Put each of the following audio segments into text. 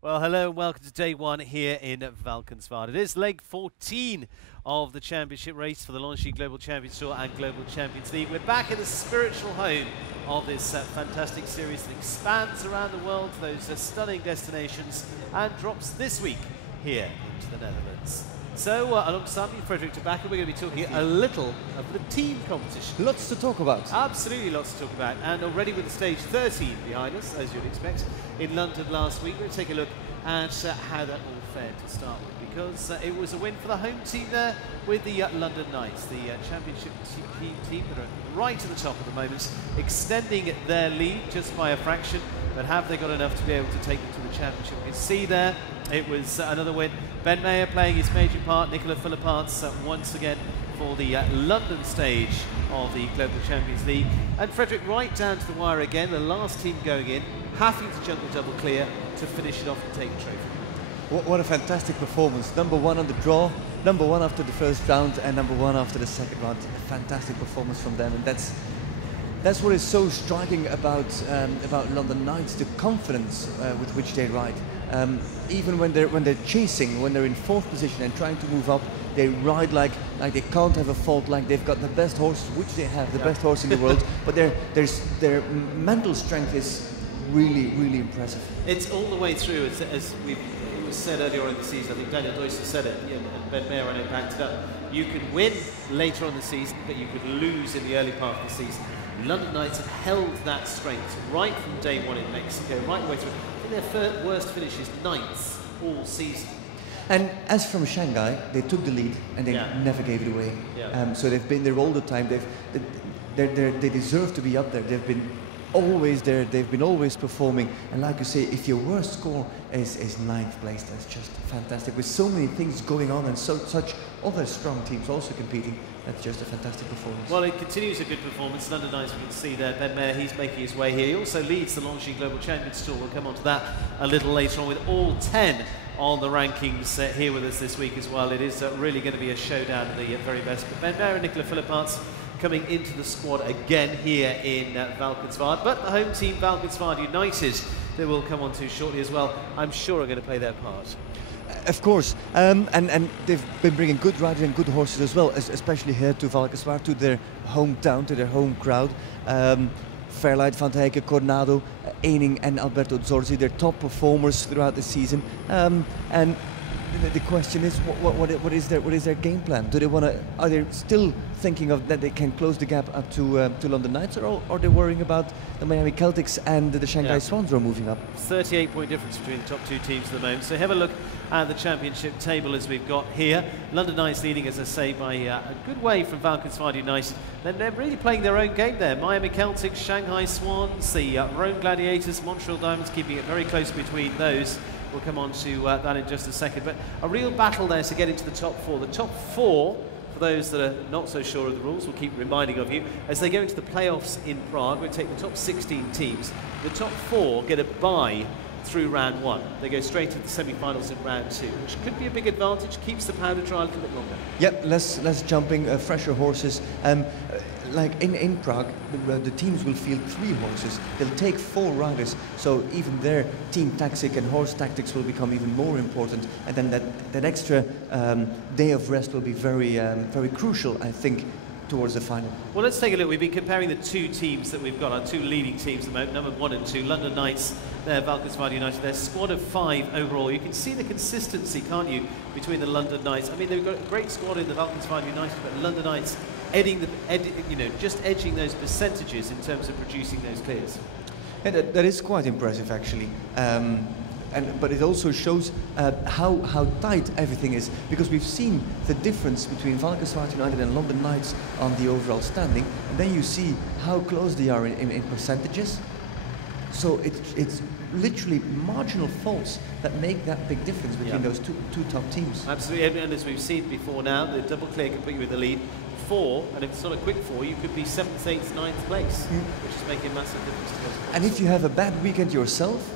Well, hello and welcome to day one here in Valkenswaard. It is leg 14 of the championship race for the Longines Global Champions Tour and Global Champions League. We're back in the spiritual home of this fantastic series that expands around the world to those stunning destinations and drops this week here into the Netherlands. So, alongside me, Frederick Tobacco, we're going to be talking a little of the team competition. Lots to talk about. Absolutely lots to talk about. And already with the stage 13 behind us, as you'd expect, in London last week, we're going to take a look at how that all fared to start with. Because it was a win for the home team there with the London Knights, the championship team that are right at the top at the moment, extending their lead just by a fraction. But have they got enough to be able to take them to the championship? You can see there, it was another win. Ben Mayer playing his major part, Nicola Philipparts once again for the London stage of the Global Champions League. And Frederick right down to the wire again, the last team going in, having to jump the double clear to finish it off and take the trophy. What a fantastic performance. Number one on the draw, number one after the first round, and number one after the second round. A fantastic performance from them, and that's what is so striking about London Knights, the confidence with which they ride. Even when they're chasing, when they're in fourth position and trying to move up, they ride like they can't have a fault, like they've got the best horse, which they have, the best horse in the world, but their mental strength is really, really impressive. It's all the way through, as it was said earlier on in the season. I think Daniel Doyce said it, and Ben Mayer, I know, backed it up. You could win later on the season, but you could lose in the early part of the season. London Knights have held that strength right from day one in Mexico, right the way through. I think their worst finish is ninth all season. And as from Shanghai, they took the lead and they never gave it away. So they've been there all the time. They deserve to be up there. They've been always there. They've been always performing. And like you say, if your worst score is ninth place, that's just fantastic. With so many things going on and such other strong teams also competing, that's just a fantastic performance. Well, it continues a good performance. London Knights, we can see there, Ben Mayer, he's making his way here. He also leads the Longines Global Champions Tour. We'll come on to that a little later on with all 10 on the rankings here with us this week as well. It is really going to be a showdown of the very best. But Ben Mayer and Nicola Philipparts coming into the squad again here in Valkenswaard. But the home team, Valkenswaard United, they will come on to shortly as well, I'm sure are going to play their part. Of course, and they've been bringing good riders and good horses as well, especially here to Valkenswaard, to their hometown, to their home crowd. Fairlight, Van Dijken, Coronado, Ening and Alberto Zorzi, they're top performers throughout the season. And the question is, what is their game plan? Do they want to? Are they still thinking of that they can close the gap up to London Knights, or are they worrying about the Miami Celtics and the Shanghai Swans are moving up? 38-point difference between the top two teams at the moment. So have a look at the championship table as we've got here. London Knights leading, as I say, by a good way from Valkenswaard United. Then they're really playing their own game there. Miami Celtics, Shanghai Swans, the Rome Gladiators, Montreal Diamonds, keeping it very close between those. We'll come on to that in just a second. But a real battle there to get into the top four. The top four, for those that are not so sure of the rules, we'll keep reminding of you, as they go into the playoffs in Prague, we'll take the top 16 teams. The top four get a bye through round one. They go straight to the semi-finals in round two, which could be a big advantage, keeps the powder dry a little bit longer. Yep, less jumping, fresher horses. Like in Prague, the teams will field 3 horses. They'll take 4 riders, so even their team tactic and horse tactics will become even more important. And then that extra day of rest will be very crucial, I think, towards the final. Well, let's take a look. We've been comparing the two teams that we've got, our two leading teams at the moment, number 1 and 2, London Knights, their Valkenswaard United, their squad of 5 overall. You can see the consistency, can't you, between the London Knights. I mean, they've got a great squad in the Valkenswaard United, but London Knights just edging those percentages in terms of producing those clears. And that is quite impressive, actually. But it also shows how tight everything is, because we've seen the difference between Valkenswaard United and London Knights on the overall standing, and then you see how close they are in percentages. So it's literally marginal faults that make that big difference between those two top teams. Absolutely, and as we've seen before now, the double clear can put you in the lead. 4, and if it's not a quick 4, you could be 7th, 8th, 9th place, which is making a massive difference to those. And if you have a bad weekend yourself,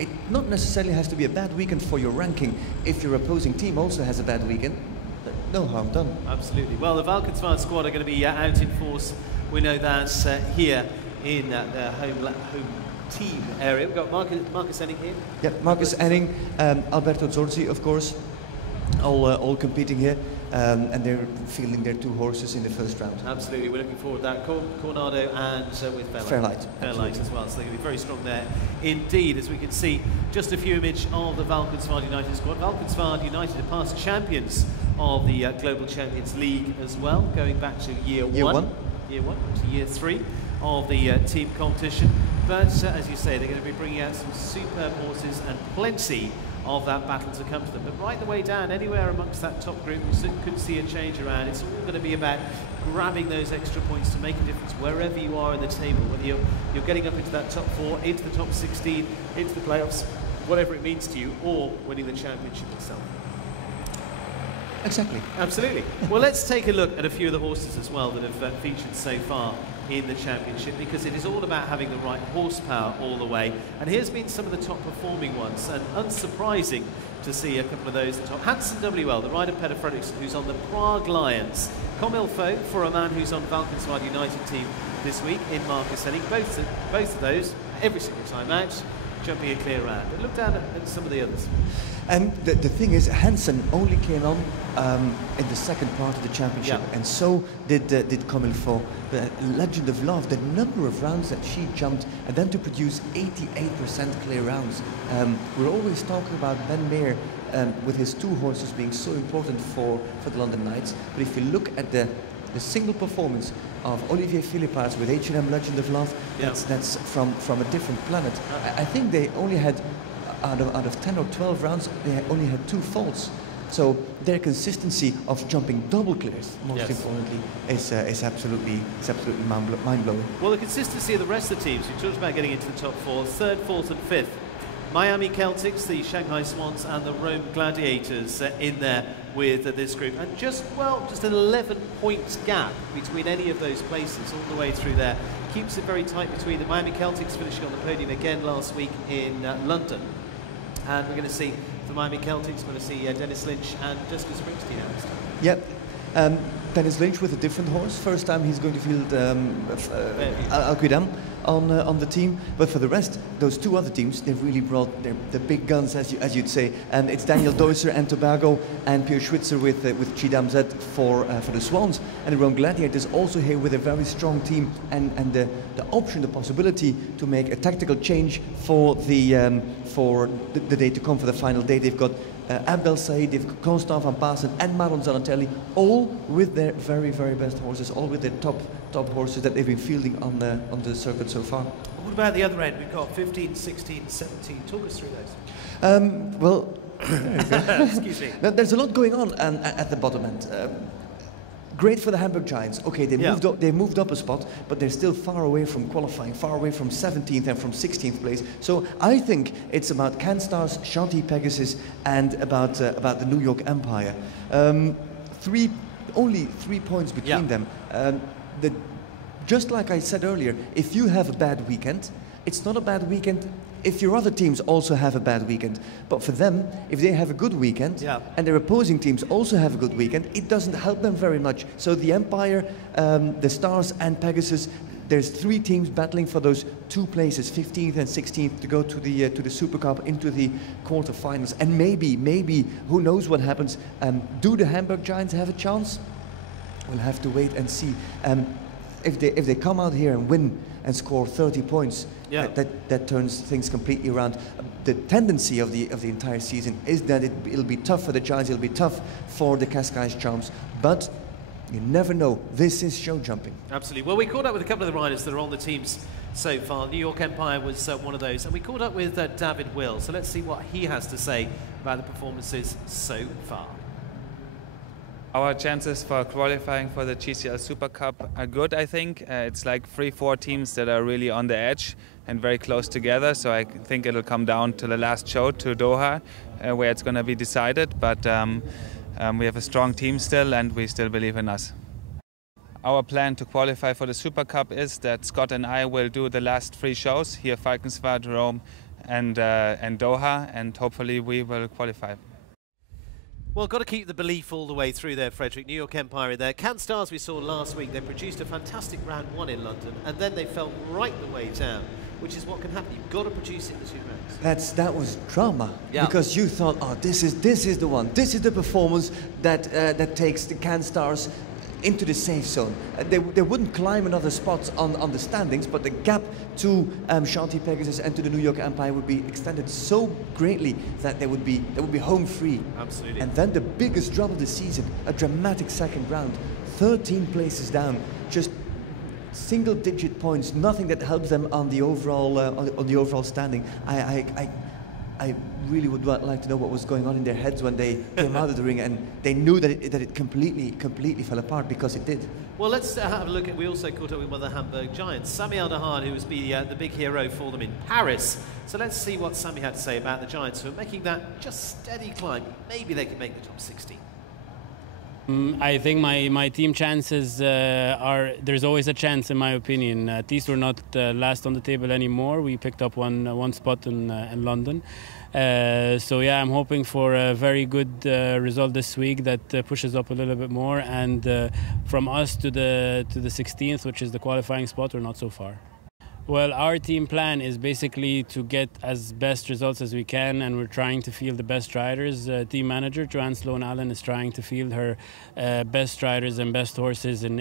it not necessarily has to be a bad weekend for your ranking. If your opposing team also has a bad weekend, no harm done. Absolutely. Well, the Valkenswaard squad are going to be out in force. We know that here in their home team area. We've got Marcus Enning here. Yeah, Marcus Enning, Alberto Zorzi, of course, all competing here. And they're fielding their 2 horses in the first round. Absolutely, we're looking forward to that. Coronado and with Fairlight. Fairlight as well, so they're going to be very strong there indeed. As we can see, just a few images of the Valkenswaard United squad. Valkenswaard United are past champions of the Global Champions League as well, going back to year one to year 3 of the team competition. But as you say, they're going to be bringing out some superb horses and plenty of that battle to come to them. But right the way down, anywhere amongst that top group, we could see a change around. It's all going to be about grabbing those extra points to make a difference wherever you are in the table, whether you're getting up into that top 4, into the top 16, into the playoffs, whatever it means to you, or winning the championship itself. Exactly. Absolutely. Well, let's take a look at a few of the horses as well that have featured so far in the championship, because it is all about having the right horsepower all the way. And here's been some of the top performing ones, and unsurprising to see a couple of those at the top. Hansen WL, the rider Peter Fredriksson, who's on the Prague Lions. Comilfo for a man who's on Valkenswaard United team this week in Marcus Enning. Both of those, every single time out, jumping a clear round. But look down at some of the others. And the thing is, Hansen only came on in the second part of the championship, and so did Comilfo. The Legend of Love, the number of rounds that she jumped, and then to produce 88% clear rounds. We're always talking about Ben Mayer with his 2 horses being so important for the London Knights. But if you look at the single performance of Olivier Philippaz with H&M Legend of Love, that's from a different planet. I think they only had, out of 10 or 12 rounds, they only had 2 faults. So their consistency of jumping double clears, most importantly, is absolutely mind-blowing. Well, the consistency of the rest of the teams, we talked about getting into the top 4, 3rd, 4th and 5th. Miami Celtics, the Shanghai Swans and the Rome Gladiators in there with this group. And just an 11-point gap between any of those places all the way through there. Keeps it very tight between the Miami Celtics finishing on the podium again last week in London. And we're going to see the Miami Celtics, we're going to see Dennis Lynch and Jessica Springsteen out this time. Yep. Dennis Lynch with a different horse. First time he's going to field Al-Qidam on the team. But for the rest, those 2 other teams, they've really brought the big guns, as you'd say. And it's Daniel Deusser and Tobago and Pierre Schwitzer with Chidam Z for the Swans. And the Rome Gladiators also here with a very strong team and the option, the possibility to make a tactical change for the day to come, for the final day. They've got Abdel Said, they've got Constant van Pasen and Maron Zanatelli, all with their very, very best horses, all with their top horses that they've been fielding on the circuit so far. What about the other end? We've got 15, 16, 17. Talk us through those. Well, excuse me. Now, there's a lot going on at the bottom end. Great for the Hamburg Giants. Okay, they moved up a spot, but they're still far away from qualifying, far away from 17th and from 16th place. So I think it's about CanStars, Shanti Pegasus, and about the New York Empire. Only 3 points between them. Just like I said earlier, if you have a bad weekend, it's not a bad weekend if your other teams also have a bad weekend. But for them, if they have a good weekend and their opposing teams also have a good weekend, it doesn't help them very much. So the Empire, the Stars and Pegasus, there's 3 teams battling for those 2 places, 15th and 16th, to go to the Super Cup, into the quarterfinals. And maybe, who knows what happens? Do the Hamburg Giants have a chance? We'll have to wait and see. If they come out here and win and score 30 points, that turns things completely around. The tendency of the entire season is that it'll be tough for the Giants, it'll be tough for the Cascais Charms, but you never know. This is show jumping. Absolutely. Well, we caught up with a couple of the riders that are on the teams so far. New York Empire was one of those, and we caught up with David Will. So let's see what he has to say about the performances so far. Our chances for qualifying for the GCL Super Cup are good, I think. It's like 3-4 teams that are really on the edge and very close together. So I think it'll come down to the last show, to Doha, where it's going to be decided. But we have a strong team still, and we still believe in us. Our plan to qualify for the Super Cup is that Scott and I will do the last 3 shows here, Valkenswaard, Rome and Doha, and hopefully we will qualify. Well, got to keep the belief all the way through there, Frederick. New York Empire in there. CanStars we saw last week, they produced a fantastic round 1 in London, and then they fell right the way down, which is what can happen. You've got to produce it in the 2 rounds. That was drama, because you thought, oh, this is the one. This is the performance that takes the CanStars into the safe zone. They wouldn't climb another spot on the standings, but the gap to Shanti Pegasus and to the New York Empire would be extended so greatly that they would be home free. Absolutely. And then the biggest drop of the season, a dramatic second round, 13 places down, just single-digit points, nothing that helps them on the overall standing. I really would like to know what was going on in their heads when they came out of the ring and they knew that it completely fell apart, because it did. Well, let's have a look at, we also caught up with one of the Hamburg Giants, Sameh Dahan, who was the big hero for them in Paris. So let's see what Sameh had to say about the Giants, who are making that just steady climb. Maybe they can make the top 16. I think my team chances there's always a chance, in my opinion. At least we're not last on the table anymore. We picked up one spot in London. So yeah, I'm hoping for a very good result this week that pushes up a little bit more. And from us to the 16th, which is the qualifying spot, we're not so far. Well, our team plan is basically to get as best results as we can, and we're trying to field the best riders. Team manager Joanne Sloan Allen is trying to field her best riders and best horses in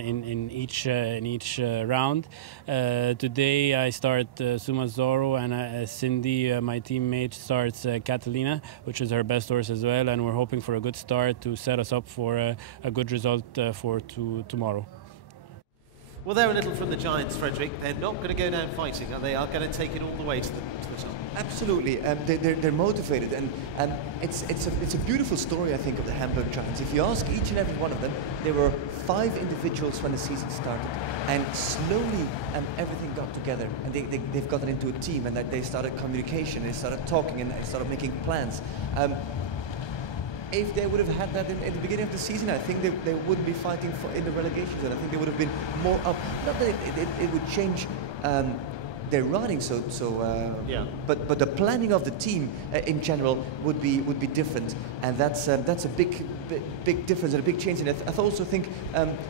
each round. Today I start Suma Zoro, and Cindy, my teammate, starts Catalina, which is her best horse as well, and we're hoping for a good start to set us up for a good result for tomorrow. Well, they're a little from the Giants, Frederick. They're not going to go down fighting, and they are going to take it all the way to the top. Absolutely, they're motivated, and it's a beautiful story, I think, of the Hamburg Giants. If you ask each and every one of them, there were 5 individuals when the season started, and slowly everything got together, and they've gotten into a team, and they started communication, and they started talking, and they started making plans. If they would have had that in the beginning of the season, I think they wouldn't be fighting in the relegation zone. I think they would have been more up. Not that it would change their riding, but the planning of the team in general would be different, and that's a big difference and a big change. And I also think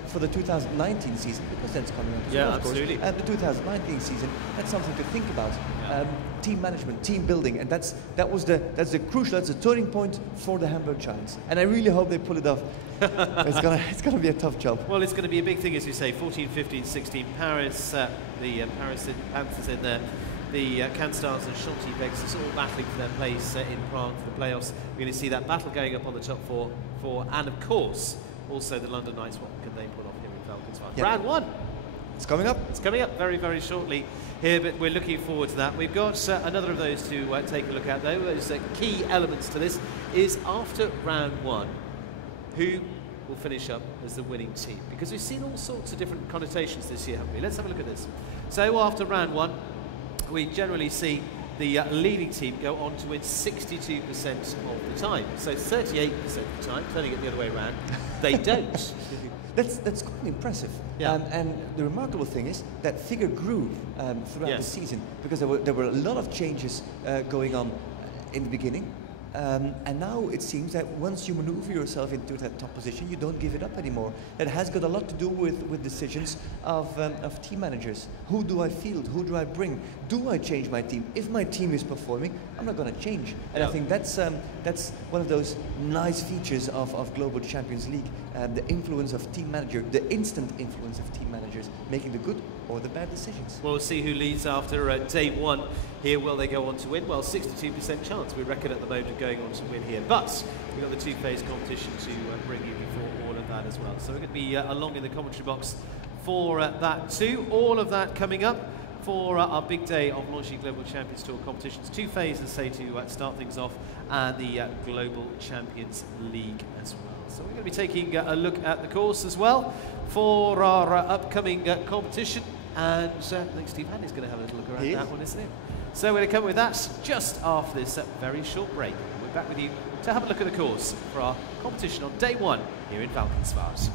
for the 2019 season, because that's coming up. Yeah, absolutely. The 2019 season, that's something to think about. Team management, team building, and that's the crucial, that's a turning point for the Hamburg Giants. And I really hope they pull it off. It's gonna be a tough job. Well, it's going to be a big thing, as you say. 14, 15, 16 Paris, the Paris Panthers in there, the CanStars and Shanti Pegasus all battling for their place in Prague for the playoffs. We're going to see that battle going up on the top four, and of course also the London Knights. What can they pull off here in Valkenswaard? Yep. Round 1. It's coming up. It's coming up very, very shortly here, but we're looking forward to that. We've got another of those to take a look at, though. Those key elements to this is after round 1, who will finish up as the winning team? Because we've seen all sorts of different connotations this year, haven't we? Let's have a look at this. So after round 1, we generally see the leading team go on to win 62% of the time. So 38% of the time, turning it the other way around, they don't. That's quite impressive. Yeah. And the remarkable thing is that figure grew throughout the season, because there were a lot of changes going on in the beginning. And now it seems that once you maneuver yourself into that top position, you don't give it up anymore. That has got a lot to do with decisions of team managers. Who do I field? Who do I bring? Do I change my team? If my team is performing, I'm not going to change. And I think that's one of those nice features of Global Champions League, the influence of team manager, the instant influence of team managers, making the good or the bad decisions. Well, we'll see who leads after day 1 here. Will they go on to win? Well, 62% chance we reckon at the moment of going on to win here. But we've got the 2-phase competition to bring you before all of that as well. So we're going to be along in the commentary box for that too. All of that coming up for our big day of launching Global Champions Tour competitions. 2 phases, say, to start things off, and the Global Champions League as well. So we're going to be taking a look at the course as well for our upcoming competition. And I think Steve Hanley's going to have a little look around that one, isn't he? So we're going to come with that just after this very short break. We're back with you to have a look at the course for our competition on day 1 here in Valkenswaard.